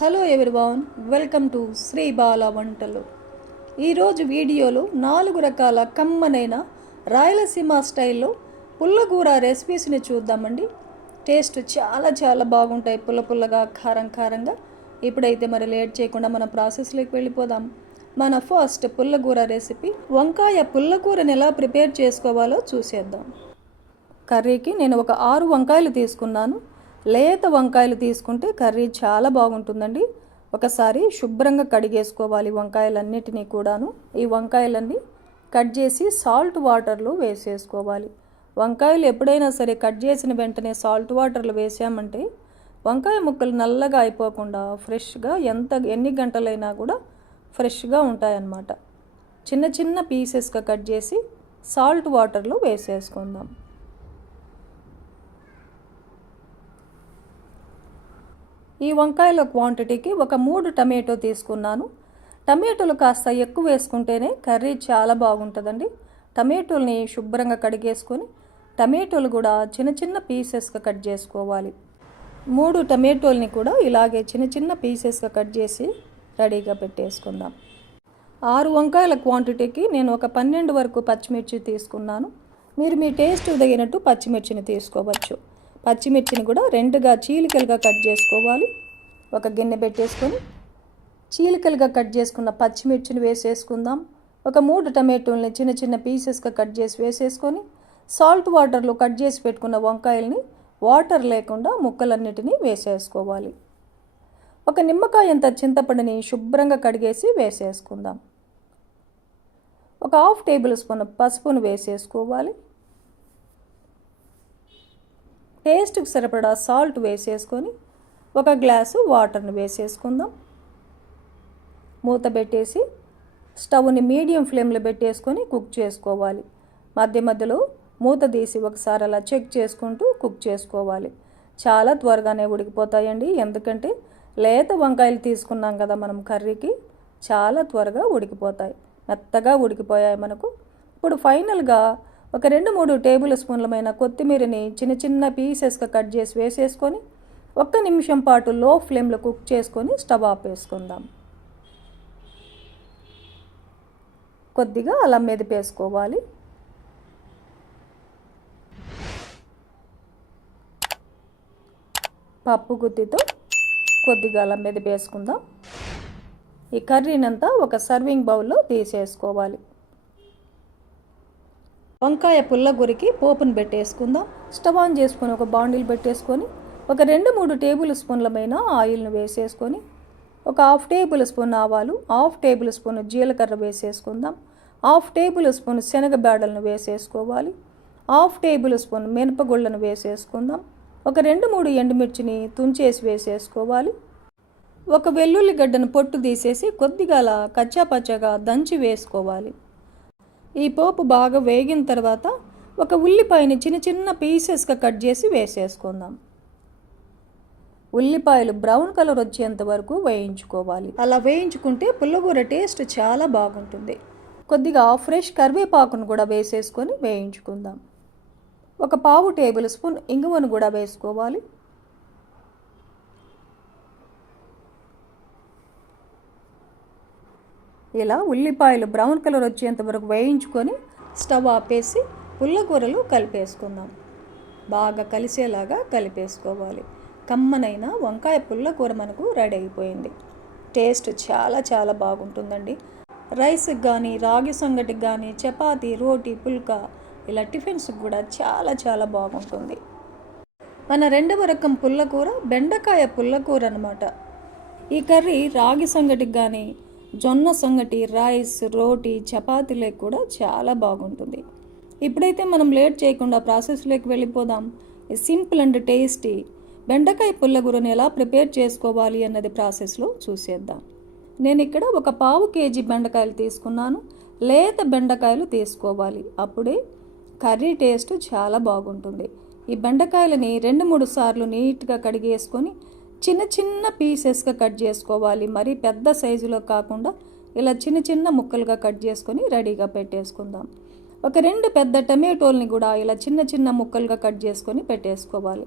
Hello everyone welcome to Sri Bala వంటలు. ఈరోజు వీడియోలో నాలుగు రకాల కమ్మనైన రాయలసీమ స్టైల్లో పుల్లగూర రెసిపీస్ని చూద్దామండి. టేస్ట్ చాలా చాలా బాగుంటాయి పుల్ల పుల్లగా కారం కారంగా. ఇప్పుడైతే మరి లేట్ చేయకుండా మన ప్రాసెస్లోకి వెళ్ళిపోదాం. మన ఫస్ట్ పుల్లగూర రెసిపీ వంకాయ పుల్లకూరని ఎలా ప్రిపేర్ చేసుకోవాలో చూసేద్దాం. కర్రీకి నేను ఒక ఆరు వంకాయలు తీసుకున్నాను. లేత వంకాయలు తీసుకుంటే కర్రీ చాలా బాగుంటుందండి. ఒకసారి శుభ్రంగా కడిగేసుకోవాలి వంకాయలన్నిటినీ కూడాను. ఈ వంకాయలన్నీ కట్ చేసి సాల్ట్ వాటర్లో వేసేసుకోవాలి. వంకాయలు ఎప్పుడైనా సరే కట్ చేసిన వెంటనే సాల్ట్ వాటర్లో వేసామంటే వంకాయ ముక్కలు నల్లగా అయిపోకుండా ఫ్రెష్గా ఎంత ఎన్ని గంటలైనా కూడా ఫ్రెష్గా ఉంటాయన్నమాట. చిన్న చిన్న పీసెస్గా కట్ చేసి సాల్ట్ వాటర్లో వేసేసుకుందాం. ఈ వంకాయల క్వాంటిటీకి ఒక మూడు టమాటో తీసుకున్నాను. టమాటోలు కాస్త ఎక్కువ వేసుకుంటేనే కర్రీ చాలా బాగుంటుందండి. టమాటోల్ని శుభ్రంగా కడిగేసుకొని టమాటోలు కూడా చిన్న చిన్న పీసెస్గా కట్ చేసుకోవాలి. మూడు టమాటోల్ని కూడా ఇలాగే చిన్న చిన్న పీసెస్గా కట్ చేసి రెడీగా పెట్టేసుకుందాం. ఆరు వంకాయల క్వాంటిటీకి నేను ఒక పన్నెండు వరకు పచ్చిమిర్చి తీసుకున్నాను. మీరు మీ టేస్ట్ తగినట్టు పచ్చిమిర్చిని తీసుకోవచ్చు. పచ్చిమిర్చిని కూడా రెండుగా చీలికలుగా కట్ చేసుకోవాలి. ఒక గిన్నె పెట్టేసుకొని చీలికలుగా కట్ చేసుకున్న పచ్చిమిర్చిని వేసేసుకుందాం. ఒక మూడు టమాటోల్ని చిన్న చిన్న పీసెస్గా కట్ చేసి వేసేసుకొని సాల్ట్ వాటర్లో కట్ చేసి పెట్టుకున్న వంకాయల్ని వాటర్ లేకుండా ముక్కలన్నిటినీ వేసేసుకోవాలి. ఒక నిమ్మకాయ అంత చింతపండుని శుభ్రంగా కడిగేసి వేసేసుకుందాం. ఒక హాఫ్ టేబుల్ స్పూన్ పసుపును వేసేసుకోవాలి. టేస్ట్కి సరిపడా సాల్ట్ వేసేసుకొని ఒక గ్లాసు వాటర్ని వేసేసుకుందాం. మూత పెట్టేసి స్టవ్ని మీడియం ఫ్లేమ్లో పెట్టేసుకొని కుక్ చేసుకోవాలి. మధ్య మధ్యలో మూత తీసి ఒకసారి అలా చెక్ చేసుకుంటూ కుక్ చేసుకోవాలి. చాలా త్వరగానే ఉడికిపోతాయండి. ఎందుకంటే లేత వంకాయలు తీసుకున్నాం కదా మనం కర్రీకి చాలా త్వరగా ఉడికిపోతాయి. మెత్తగా ఉడికిపోయాయి మనకు. ఇప్పుడు ఫైనల్గా ఒక రెండు మూడు టేబుల్ స్పూన్లమైన కొత్తిమీరని చిన్న చిన్న పీసెస్గా కట్ చేసి వేసేసుకొని ఒక్క నిమిషం పాటు లో ఫ్లేమ్లో కుక్ చేసుకొని స్టవ్ ఆఫ్ వేసుకుందాం కొద్దిగా అలా మెదిపేసుకోవాలి పప్పు గుత్తితో కొద్దిగా అలా మెదిపేసుకుందాం ఈ కర్రీనంతా ఒక సర్వింగ్ బౌల్లో తీసేసుకోవాలి. వంకాయ పుల్లగూరికి పోపును పెట్టేసుకుందాం. స్టవ్ ఆన్ చేసుకొని ఒక బాండిల్ పెట్టేసుకొని ఒక రెండు మూడు టేబుల్ స్పూన్లమైన ఆయిల్ను వేసేసుకొని ఒక హాఫ్ టేబుల్ స్పూన్ ఆవాలు హాఫ్ టేబుల్ స్పూన్ జీలకర్ర వేసేసుకుందాం. హాఫ్ టేబుల్ స్పూన్ శనగ బేడలను వేసేసుకోవాలి. హాఫ్ టేబుల్ స్పూన్ మినపగుళ్ళను వేసేసుకుందాం. ఒక రెండు మూడు ఎండుమిర్చిని తుంచేసి వేసేసుకోవాలి. ఒక వెల్లుల్లిగడ్డను పొట్టు తీసేసి కొద్దిగా అలా కచ్చాపచ్చగా దంచి వేసుకోవాలి. ఈ పోపు బాగా వేగిన తర్వాత ఒక ఉల్లిపాయని చిన్న చిన్న పీసెస్గా కట్ చేసి వేసేసుకుందాం. ఉల్లిపాయలు బ్రౌన్ కలర్ వచ్చేంత వరకు వేయించుకోవాలి. అలా వేయించుకుంటే పుల్లగూర టేస్ట్ చాలా బాగుంటుంది. కొద్దిగా ఫ్రెష్ కరివేపాకును కూడా వేసేసుకొని వేయించుకుందాం. ఒక పావు టేబుల్ స్పూన్ ఇంగువను కూడా వేసుకోవాలి. ఇలా ఉల్లిపాయలు బ్రౌన్ కలర్ వచ్చేంత వరకు వేయించుకొని స్టవ్ ఆపేసి పుల్లకూరలు కలిపేసుకుందాం. బాగా కలిసేలాగా కలిపేసుకోవాలి. కమ్మనైన వంకాయ పుల్లకూర మనకు రెడీ అయిపోయింది. టేస్ట్ చాలా చాలా బాగుంటుందండి. రైస్కి కానీ రాగి సంగటికి కానీ చపాతి రోటీ పుల్కా ఇలా టిఫిన్స్కి కూడా చాలా చాలా బాగుంటుంది. మన రెండవ రకం పుల్లకూర బెండకాయ పుల్లకూర అనమాట ఈ కర్రీ రాగి సంగటికి కానీ జొన్న సంగటి రైస్ రోటీ చపాతీలకు కూడా చాలా బాగుంటుంది. ఇప్పుడైతే మనం లేట్ చేయకుండా ప్రాసెస్లోకి వెళ్ళిపోదాం. సింపుల్ అండ్ టేస్టీ బెండకాయ పుల్లగూరని ఎలా ప్రిపేర్ చేసుకోవాలి అన్నది ప్రాసెస్లో చూసేద్దాం. నేను ఇక్కడ ఒక పావు కేజీ బెండకాయలు తీసుకున్నాను. లేత బెండకాయలు తీసుకోవాలి. అప్పుడే కర్రీ టేస్ట్ చాలా బాగుంటుంది. ఈ బెండకాయలని రెండు మూడు సార్లు నీట్గా కడిగేసుకొని చిన్న చిన్న పీసెస్గా కట్ చేసుకోవాలి. మరి పెద్ద సైజులో కాకుండా ఇలా చిన్న చిన్న ముక్కలుగా కట్ చేసుకొని రెడీగా పెట్టేసుకుందాం. ఒక రెండు పెద్ద టమాటోల్ని కూడా ఇలా చిన్న చిన్న ముక్కలుగా కట్ చేసుకొని పెట్టేసుకోవాలి.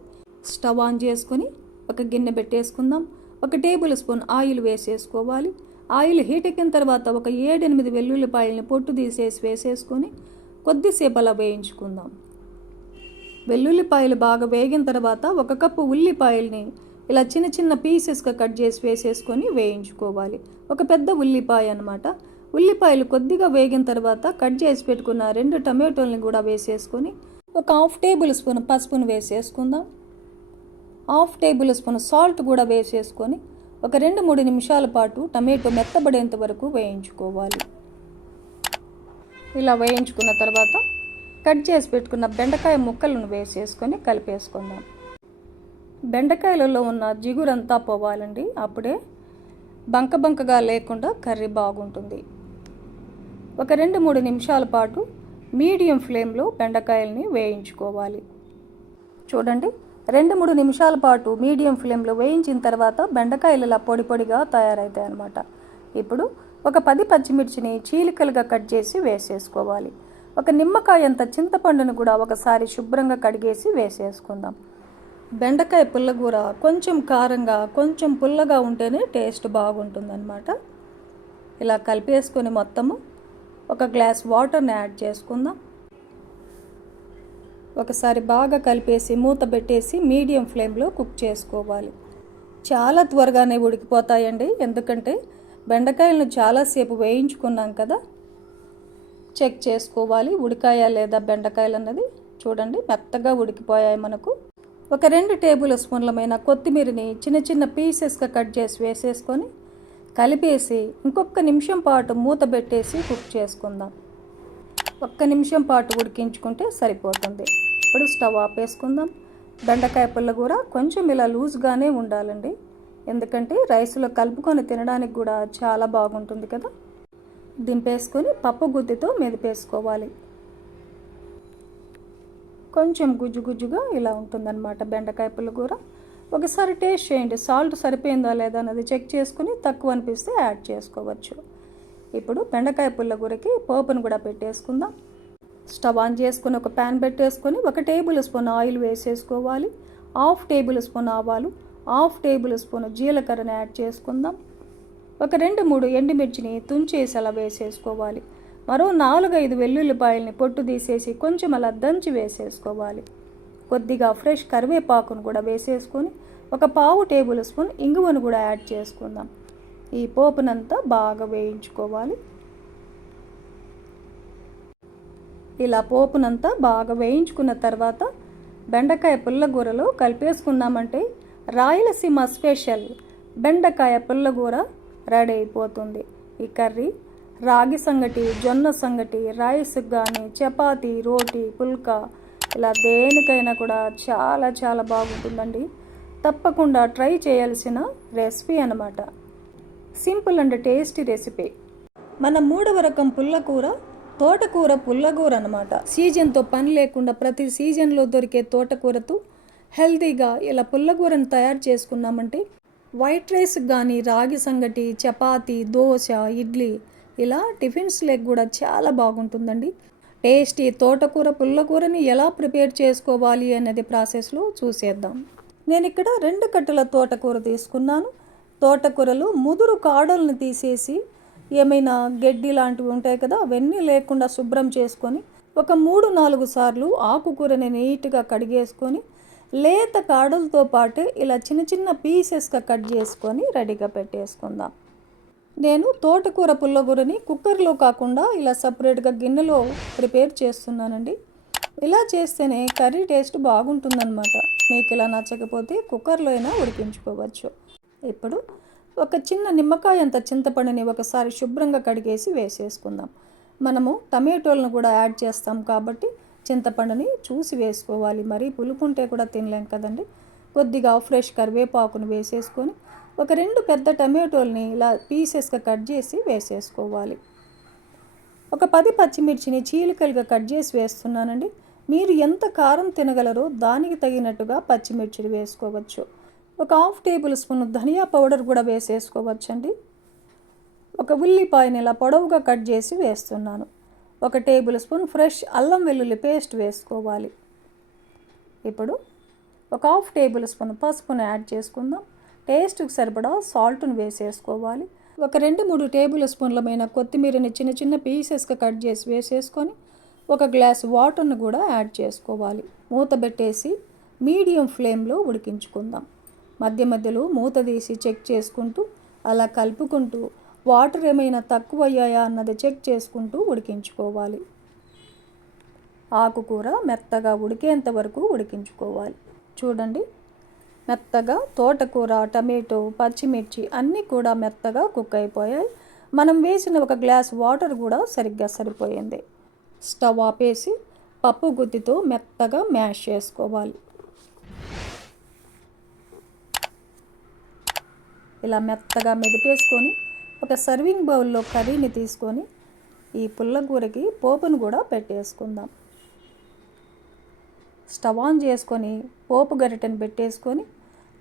స్టవ్ ఆన్ చేసుకొని ఒక గిన్నె పెట్టేసుకుందాం. ఒక టేబుల్ స్పూన్ ఆయిల్ వేసేసుకోవాలి. ఆయిల్ హీట్ ఎక్కిన తర్వాత ఒక ఏడెనిమిది వెల్లుల్లిపాయలని పొట్టు తీసేసి వేసేసుకొని కొద్దిసేపు అలా వేయించుకుందాం. వెల్లుల్లిపాయలు బాగా వేగిన తర్వాత ఒక కప్పు ఉల్లిపాయల్ని ఇలా చిన్న చిన్న పీసెస్గా కట్ చేసి వేసేసుకొని వేయించుకోవాలి. ఒక పెద్ద ఉల్లిపాయ అనమాట ఉల్లిపాయలు కొద్దిగా వేగిన తర్వాత కట్ చేసి పెట్టుకున్న రెండు టమాటోల్ని కూడా వేసేసుకొని ఒక హాఫ్ టేబుల్ స్పూన్ పసుపును వేసేసుకుందాం. హాఫ్ టేబుల్ స్పూన్ సాల్ట్ కూడా వేసేసుకొని ఒక రెండు మూడు నిమిషాల పాటు టమాటో మెత్తబడేంత వరకు వేయించుకోవాలి. ఇలా వేయించుకున్న తర్వాత కట్ చేసి పెట్టుకున్న బెండకాయ ముక్కలను వేసేసుకొని కలిపేసుకుందాం. బెండకాయలలో ఉన్న జిగురంతా పోవాలండి. అప్పుడే బంక బంకగా లేకుండా కర్రీ బాగుంటుంది. ఒక రెండు మూడు నిమిషాల పాటు మీడియం ఫ్లేమ్లో బెండకాయల్ని వేయించుకోవాలి. చూడండి రెండు మూడు నిమిషాల పాటు మీడియం ఫ్లేమ్లో వేయించిన తర్వాత బెండకాయలు ఇలా పొడి పొడిగా తయారవుతాయి అన్నమాట. ఇప్పుడు ఒక పది పచ్చిమిర్చిని చీలికలుగా కట్ చేసి వేసేసుకోవాలి. ఒక నిమ్మకాయ అంత చింతపండును కూడా ఒకసారి శుభ్రంగా కడిగేసి వేసేసుకుందాం. బెండకాయ పుల్లగూర కొంచెం కారంగా కొంచెం పుల్లగా ఉంటేనే టేస్ట్ బాగుంటుందన్నమాట. ఇలా కలిపేసుకొని మొత్తము ఒక గ్లాస్ వాటర్ని యాడ్ చేసుకుందాం. ఒకసారి బాగా కలిపేసి మూత పెట్టేసి మీడియం ఫ్లేమ్లో కుక్ చేసుకోవాలి. చాలా త్వరగానే ఉడికిపోతాయండి ఎందుకంటే బెండకాయలను చాలాసేపు వేయించుకున్నాం కదా. చెక్ చేసుకోవాలి ఉడికాయా లేదా బెండకాయలు అన్నది చూడండి మెత్తగా ఉడికిపోయాయి మనకు. ఒక రెండు టేబుల్ స్పూన్లమైన కొత్తిమీరని చిన్న చిన్న పీసెస్గా కట్ చేసి వేసేసుకొని కలిపేసి ఇంకొక నిమిషం పాటు మూత పెట్టేసి కుక్ చేసుకుందాం. ఒక్క నిమిషం పాటు ఉడికించుకుంటే సరిపోతుంది. ఇప్పుడు స్టవ్ ఆపేసుకుందాం బెండకాయ పుల్ల కూడా కొంచెం ఇలా లూజ్గానే ఉండాలండి. ఎందుకంటే రైస్లో కలుపుకొని తినడానికి కూడా చాలా బాగుంటుంది కదా. దింపేసుకొని పప్పు గుత్తితో మెదిపేసుకోవాలి. కొంచెం గుజ్జు గుజ్జుగా ఇలా ఉంటుందన్నమాట. బెండకాయ పుల్లగూర ఒకసారి టేస్ట్ చేయండి. సాల్ట్ సరిపోయిందా లేదా అన్నది చెక్ చేసుకుని తక్కువ అనిపిస్తే యాడ్ చేసుకోవచ్చు. ఇప్పుడు బెండకాయ పుల్లగూరకి పోపును కూడా పెట్టేసుకుందాం. స్టవ్ ఆన్ చేసుకుని ఒక ప్యాన్ పెట్టేసుకొని ఒక టేబుల్ స్పూన్ ఆయిల్ వేసేసుకోవాలి. హాఫ్ టేబుల్ స్పూన్ ఆవాలు హాఫ్ టేబుల్ స్పూన్ జీలకర్రని యాడ్ చేసుకుందాం. ఒక రెండు మూడు ఎండుమిర్చిని తుంచేసి అలా వేసేసుకోవాలి. మరో నాలుగైదు వెల్లుల్లిపాయల్ని పొట్టు తీసేసి కొంచెం అలా దంచి వేసేసుకోవాలి. కొద్దిగా ఫ్రెష్ కరివేపాకును కూడా వేసేసుకొని ఒక పావు టేబుల్ స్పూన్ ఇంగువను కూడా యాడ్ చేసుకుందాం. ఈ పోపునంతా బాగా వేయించుకోవాలి. ఇలా పోపునంతా బాగా వేయించుకున్న తర్వాత బెండకాయ పుల్లగూరలో కలిపేసుకున్నామంటే రాయలసీమ స్పెషల్ బెండకాయ పుల్లగూర రెడీ అయిపోతుంది. ఈ కర్రీ రాగి సంగటి జొన్న సంగటి రైస్ కానీ చపాతి రోటీ పుల్కా ఇలా దేనికైనా కూడా చాలా చాలా బాగుంటుందండి. తప్పకుండా ట్రై చేయాల్సిన రెసిపీ అనమాట సింపుల్ అండ్ టేస్టీ రెసిపీ. మన మూడవ రకం పుల్లకూర తోటకూర పుల్లకూర అనమాట సీజన్తో పని లేకుండా ప్రతి సీజన్లో దొరికే తోటకూరతో హెల్తీగా ఇలా పుల్లకూరను తయారు చేసుకున్నామంటే వైట్ రైస్ కానీ రాగి సంగటి చపాతి దోశ ఇడ్లీ ఇలా టిఫిన్స్ లెగ్ కూడా చాలా బాగుంటుందండి. టేస్టీ తోటకూర పుల్లకూరని ఎలా ప్రిపేర్ చేసుకోవాలి అనేది ప్రాసెస్లో చూసేద్దాం. నేను ఇక్కడ రెండు కట్టెల తోటకూర తీసుకున్నాను. తోటకూరలు ముదురు కాడల్ని తీసేసి ఏమైనా గడ్డి లాంటివి ఉంటాయి కదా అవన్నీ లేకుండా శుభ్రం చేసుకొని ఒక మూడు నాలుగు సార్లు ఆకుకూరని నీట్గా కడిగేసుకొని లేత కాడలతో పాటు ఇలా చిన్న చిన్న పీసెస్గా కట్ చేసుకొని రెడీగా పెట్టేసుకుందాం. నేను తోటకూర పుల్లగూరని కుక్కర్లో కాకుండా ఇలా సపరేట్గా గిన్నెలో ప్రిపేర్ చేస్తున్నానండి. ఇలా చేస్తేనే కర్రీ టేస్ట్ బాగుంటుందన్నమాట. మీకు ఇలా నచ్చకపోతే కుక్కర్లో అయినా ఉడికించుకోవచ్చు. ఇప్పుడు ఒక చిన్న నిమ్మకాయ అంత చింతపండుని ఒకసారి శుభ్రంగా కడిగేసి వేసేసుకుందాం. మనము టమాటోలను కూడా యాడ్ చేస్తాం కాబట్టి చింతపండుని చూసి వేసుకోవాలి. మరీ పులుపు ఉంటే కూడా తినలేం కదండి. కొద్దిగా ఫ్రెష్ కరివేపాకును వేసేసుకొని ఒక రెండు పెద్ద టమాటోల్ని ఇలా పీసెస్గా కట్ చేసి వేసేసుకోవాలి. ఒక పది పచ్చిమిర్చిని చీలికలుగా కట్ చేసి వేస్తున్నానండి. మీరు ఎంత కారం తినగలరో దానికి తగినట్టుగా పచ్చిమిర్చిని వేసుకోవచ్చు. ఒక half tablespoon dhania powder కూడా వేసేసుకోవచ్చండి. ఒక ఉల్లిపాయని ఇలా పొడవుగా కట్ చేసి వేస్తున్నాను. ఒక టేబుల్ స్పూన్ ఫ్రెష్ అల్లం వెల్లుల్లి పేస్ట్ వేసుకోవాలి. ఇప్పుడు ఒక హాఫ్ టేబుల్ స్పూన్ పసుపును యాడ్ చేసుకుందాం. టేస్ట్కి సరిపడా సాల్ట్ను వేసేసుకోవాలి. ఒక రెండు మూడు టేబుల్ స్పూన్లమైన కొత్తిమీరని చిన్న చిన్న పీసెస్గా కట్ చేసి వేసేసుకొని ఒక గ్లాస్ వాటర్ను కూడా యాడ్ చేసుకోవాలి. మూత పెట్టేసి మీడియం ఫ్లేమ్లో ఉడికించుకుందాం. మధ్య మధ్యలో మూత తీసి చెక్ చేసుకుంటూ అలా కలుపుకుంటూ వాటర్ ఏమైనా తక్కువ అయ్యాయా అన్నది చెక్ చేసుకుంటూ ఉడికించుకోవాలి. ఆకుకూర మెత్తగా ఉడికేంత వరకు ఉడికించుకోవాలి. చూడండి మెత్తగా తోటకూర టమాటో పచ్చిమిర్చి అన్నీ కూడా మెత్తగా కుక్ అయిపోయాయి. మనం వేసిన ఒక గ్లాస్ వాటర్ కూడా సరిగ్గా సరిపోయింది. స్టవ్ ఆపేసి పప్పు గుత్తితో మెత్తగా మ్యాష్ చేసుకోవాలి. ఇలా మెత్తగా మెదిపేసుకొని ఒక సర్వింగ్ బౌల్లో కర్రీని తీసుకొని ఈ పుల్లకూరకి పోపును కూడా పెట్టేసుకుందాం. స్టవ్ ఆన్ చేసుకొని పోపు గరిటెను పెట్టేసుకొని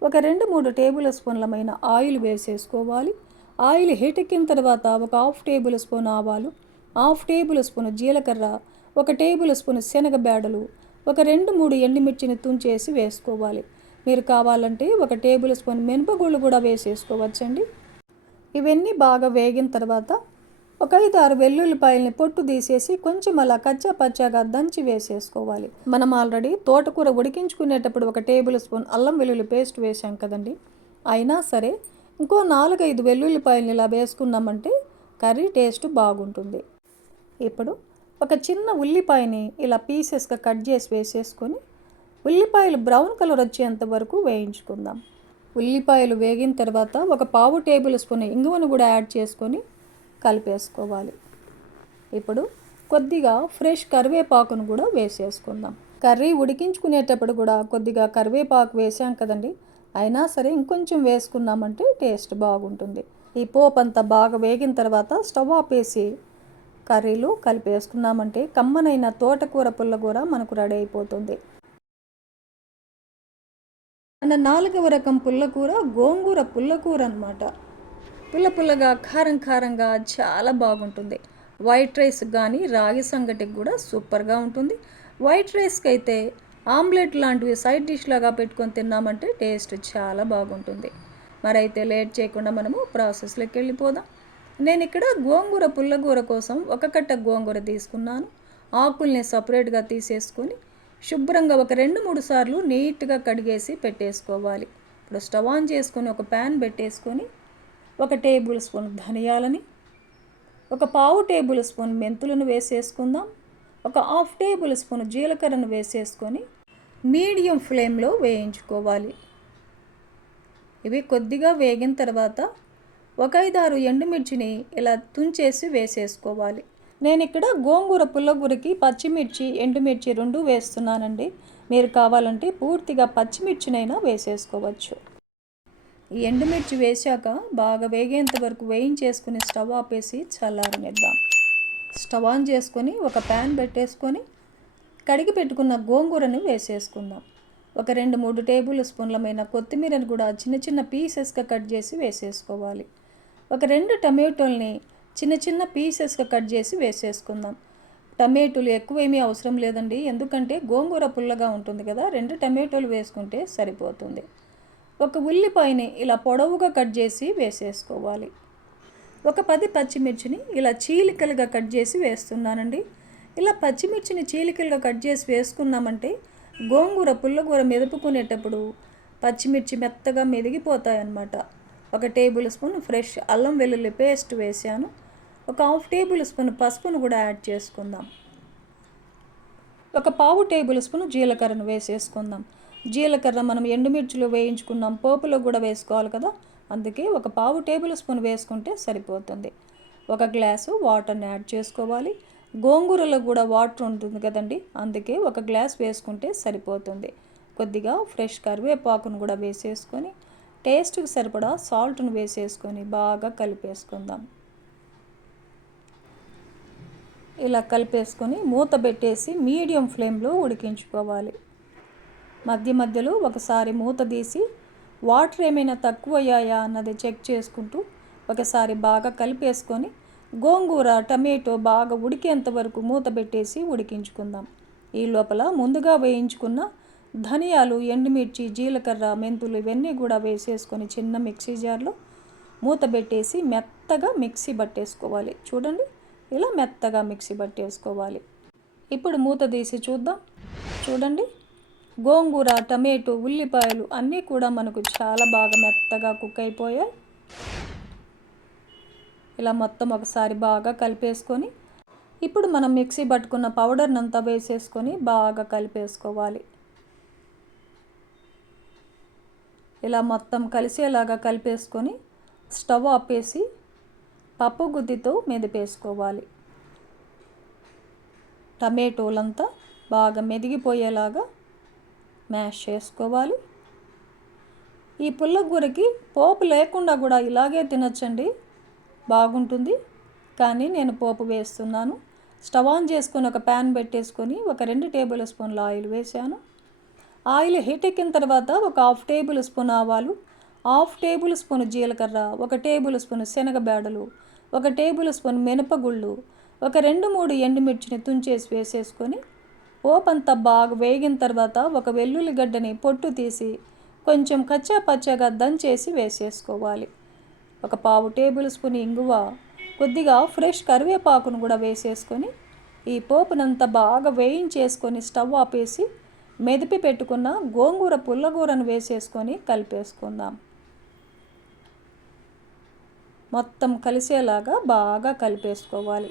ఒక రెండు మూడు టేబుల్ స్పూన్లమైన ఆయిల్ వేసేసుకోవాలి. ఆయిల్ హీట్ ఎక్కిన తర్వాత ఒక హాఫ్ టేబుల్ స్పూన్ ఆవాలు హాఫ్ టేబుల్ స్పూన్ జీలకర్ర ఒక టేబుల్ స్పూన్ శనగ బేడలు ఒక రెండు మూడు ఎండుమిర్చిని తుంచేసి వేసుకోవాలి. మీరు కావాలంటే ఒక టేబుల్ స్పూన్ మినపగుళ్ళు కూడా వేసేసుకోవచ్చండి. ఇవన్నీ బాగా వేగిన తర్వాత ఒక ఐదు ఆరు వెల్లుల్లిపాయల్ని పొట్టు తీసేసి కొంచెం అలా కచ్చా పచ్చాగా దంచి వేసేసుకోవాలి. మనం ఆల్రెడీ తోటకూర ఉడికించుకునేటప్పుడు ఒక టేబుల్ స్పూన్ అల్లం వెల్లుల్లి పేస్ట్ వేసాం కదండి. అయినా సరే ఇంకో నాలుగైదు వెల్లుల్లిపాయలు ఇలా వేసుకున్నామంటే కర్రీ టేస్ట్ బాగుంటుంది. ఇప్పుడు ఒక చిన్న ఉల్లిపాయని ఇలా పీసెస్గా కట్ చేసి వేసేసుకొని ఉల్లిపాయలు బ్రౌన్ కలర్ వచ్చేంత వరకు వేయించుకుందాం. ఉల్లిపాయలు వేగిన తర్వాత ఒక పావు టేబుల్ స్పూన్ ఇంగువను కూడా యాడ్ చేసుకొని కలిపేసుకోవాలి. ఇప్పుడు కొద్దిగా ఫ్రెష్ కరివేపాకును కూడా వేసేసుకుందాం. కర్రీ ఉడికించుకునేటప్పుడు కూడా కొద్దిగా కరివేపాకు వేసాం కదండి అయినా సరే ఇంకొంచెం వేసుకున్నామంటే టేస్ట్ బాగుంటుంది. ఈ పోపు అంతా బాగా వేగిన తర్వాత స్టవ్ ఆపేసి కర్రీలు కలిపేసుకున్నామంటే కమ్మనైన తోటకూర పుల్లకూర మనకు రెడీ అయిపోతుంది. మన నాలుగవ రకం పుల్లకూర గోంగూర పుల్లకూర అనమాట పుల్ల పుల్లగా కారం కారంగా చాలా బాగుంటుంది. వైట్ రైస్ కానీ రాగి సంగటికి కూడా సూపర్గా ఉంటుంది. వైట్ రైస్కి అయితే ఆమ్లెట్ లాంటివి సైడ్ డిష్ లాగా పెట్టుకొని తిన్నామంటే టేస్ట్ చాలా బాగుంటుంది. మరైతే లేట్ చేయకుండా మనము ప్రాసెస్లోకి వెళ్ళిపోదాం. నేను ఇక్కడ గోంగూర పుల్లగూర కోసం ఒక కట్ట గోంగూర తీసుకున్నాను. ఆకుల్ని సపరేట్గా తీసేసుకొని శుభ్రంగా ఒక రెండు మూడు సార్లు నీట్గా కడిగేసి పెట్టేసుకోవాలి. ఇప్పుడు స్టవ్ ఆన్ చేసుకొని ఒక ప్యాన్ పెట్టేసుకొని ఒక టేబుల్ స్పూన్ ధనియాలని ఒక పావు టేబుల్ స్పూన్ మెంతులను వేసేసుకుందాం ఒక హాఫ్ టేబుల్ స్పూన్ జీలకర్రను వేసేసుకొని మీడియం ఫ్లేమ్లో వేయించుకోవాలి. ఇవి కొద్దిగా వేగిన తర్వాత ఒక ఐదారు ఎండుమిర్చిని ఇలా తుంచేసి వేసేసుకోవాలి. నేను ఇక్కడ గోంగూర పుల్లగూరకి పచ్చిమిర్చి ఎండుమిర్చి రెండు వేస్తున్నానండి. మీరు కావాలంటే పూర్తిగా పచ్చిమిర్చినైనా వేసేసుకోవచ్చు. ఈ ఎండుమిర్చి వేశాక బాగా వేగేంత వరకు వేయించేసుకుని స్టవ్ ఆపేసి చల్లారనిద్దాం. స్టవ్ ఆన్ చేసుకొని ఒక ప్యాన్ పెట్టేసుకొని కడిగి పెట్టుకున్న గోంగూరని వేసేసుకుందాం. ఒక రెండు మూడు టేబుల్ స్పూన్లమైన కొత్తిమీరని కూడా చిన్న చిన్న పీసెస్గా కట్ చేసి వేసేసుకోవాలి. ఒక రెండు టమాటోల్ని చిన్న చిన్న పీసెస్గా కట్ చేసి వేసేసుకుందాం. టమాటోలు ఎక్కువ ఏమీ అవసరం లేదండి ఎందుకంటే గోంగూర పుల్లగా ఉంటుంది కదా రెండు టమాటోలు వేసుకుంటే సరిపోతుంది. ఒక ఉల్లిపాయని ఇలా పొడవుగా కట్ చేసి వేసేసుకోవాలి. ఒక పది పచ్చిమిర్చిని ఇలా చీలికలుగా కట్ చేసి వేస్తున్నానండి. ఇలా పచ్చిమిర్చిని చీలికలుగా కట్ చేసి వేసుకున్నామంటే గోంగూర పుల్లగూర మెదుపుకునేటప్పుడు పచ్చిమిర్చి మెత్తగా మెదిగిపోతాయన్నమాట. ఒక టేబుల్ స్పూన్ ఫ్రెష్ అల్లం వెల్లుల్లి పేస్ట్ వేసాను ఒక హాఫ్ టేబుల్ స్పూన్ పసుపును కూడా యాడ్ చేసుకుందాం. ఒక పావు టేబుల్ స్పూన్ జీలకర్రను వేసేసుకుందాం. జీలకర్ర మనం ఎండుమిర్చిలో వేయించుకున్నాం పోపులో కూడా వేసుకోవాలి కదా? అందుకే ఒక పావు టేబుల్ స్పూన్ వేసుకుంటే సరిపోతుంది. ఒక గ్లాసు వాటర్ని యాడ్ చేసుకోవాలి. గోంగూరలో కూడా వాటర్ ఉంటుంది కదండి అందుకే ఒక గ్లాస్ వేసుకుంటే సరిపోతుంది. కొద్దిగా ఫ్రెష్ కరివేపాకును కూడా వేసేసుకొని టేస్ట్కి సరిపడా సాల్ట్ను వేసేసుకొని బాగా కలిపేసుకుందాం. ఇలా కలిపేసుకొని మూత పెట్టేసి మీడియం ఫ్లేమ్లో ఉడికించుకోవాలి. మధ్య మధ్యలో ఒకసారి మూత తీసి వాటర్ ఏమైనా తక్కువ అయ్యాయా అన్నది చెక్ చేసుకుంటూ ఒకసారి బాగా కలిపేసుకొని గోంగూర టమాటో బాగా ఉడికేంత వరకు మూత పెట్టేసి ఉడికించుకుందాం. ఈ లోపల ముందుగా వేయించుకున్న ధనియాలు ఎండుమిర్చి జీలకర్ర మెంతులు ఇవన్నీ కూడా వేసేసుకొని చిన్న మిక్సీ జార్లో మూత పెట్టేసి మెత్తగా మిక్సీ పట్టేసుకోవాలి. చూడండి ఇలా మెత్తగా మిక్సీ పట్టేసుకోవాలి. ఇప్పుడు మూత తీసి చూద్దాం. చూడండి గోంగూర టమాటో ఉల్లిపాయలు అన్నీ కూడా మనకు చాలా బాగా మెత్తగా కుక్ అయిపోయాయి. ఇలా మొత్తం ఒకసారి బాగా కలిపేసుకొని ఇప్పుడు మనం మిక్సీ పట్టుకున్న పౌడర్ని అంతా వేసేసుకొని బాగా కలిపేసుకోవాలి. ఇలా మొత్తం కలిసేలాగా కలిపేసుకొని స్టవ్ ఆపేసి పప్పు గుద్దితో మెదిపేసుకోవాలి. టమాటోలంతా బాగా మెదిగిపోయేలాగా మ్యాష్ చేసుకోవాలి. ఈ పుల్లగూరకి పోపు లేకుండా కూడా ఇలాగే తినచ్చండి. బాగుంటుంది. కానీ నేను పోపు వేస్తున్నాను. స్టవ్ ఆన్ చేసుకొని ఒక ప్యాన్ పెట్టేసుకొని ఒక రెండు టేబుల్ స్పూన్ల ఆయిల్ వేసాను ఆయిల్ హీట్ ఎక్కిన తర్వాత ఒక హాఫ్ టేబుల్ స్పూన్ ఆవాలు హాఫ్ టేబుల్ స్పూన్ జీలకర్ర ఒక టేబుల్ స్పూన్ శనగబేడలు ఒక టేబుల్ స్పూన్ మినపగుళ్ళు ఒక రెండు మూడు ఎండుమిర్చిని తుంచేసి వేసేసుకొని ఓపంతా బాగా వేగిన తర్వాత ఒక వెల్లుల్లి గడ్డని పొట్టు తీసి కొంచెం కచ్చా పచ్చగా దంచేసి వేసేసుకోవాలి. ఒక పావు టేబుల్ స్పూన్ ఇంగువ కొద్దిగా ఫ్రెష్ కరివేపాకును కూడా వేసేసుకొని ఈ పోపునంతా బాగా వేయించేసుకొని స్టవ్ ఆపేసి మెదిపి పెట్టుకున్న గోంగూర పుల్లగూరను వేసేసుకొని కలిపేసుకుందాం. మొత్తం కలిసేలాగా బాగా కలిపేసుకోవాలి.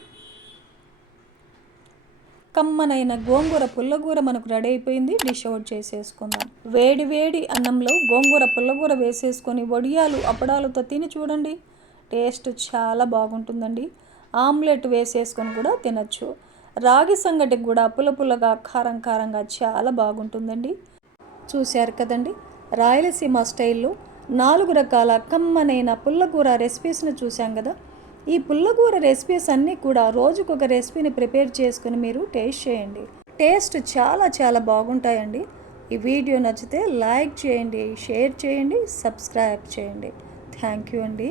కమ్మనైన గోంగూర పుల్లగూర మనకు రెడీ అయిపోయింది. డిష్ అవుట్ చేసేసుకుందాం. వేడి వేడి అన్నంలో గోంగూర పుల్లగూర వేసేసుకొని వడియాలు అప్పడాలతో తిని చూడండి. టేస్ట్ చాలా బాగుంటుందండి. ఆమ్లెట్ వేసేసుకొని కూడా తినచ్చు. రాగి సంగటికి కూడా పుల్ల పుల్లగా కారం కారంగా చాలా బాగుంటుందండి. చూశారు కదండి? రాయలసీమ స్టైల్లో నాలుగు రకాల కమ్మనైన పుల్లగూర రెసిపీస్ని చూసాం కదా? ఈ పుల్లగూర రెసిపీస్ అన్నీ కూడా రోజుకొక రెసిపీని ప్రిపేర్ చేసుకుని మీరు టేస్ట్ చేయండి. టేస్ట్ చాలా చాలా బాగుంటాయండి. ఈ వీడియో నచ్చితే లైక్ చేయండి షేర్ చేయండి సబ్స్క్రైబ్ చేయండి. థ్యాంక్ యూ అండి.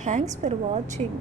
Thanks for watching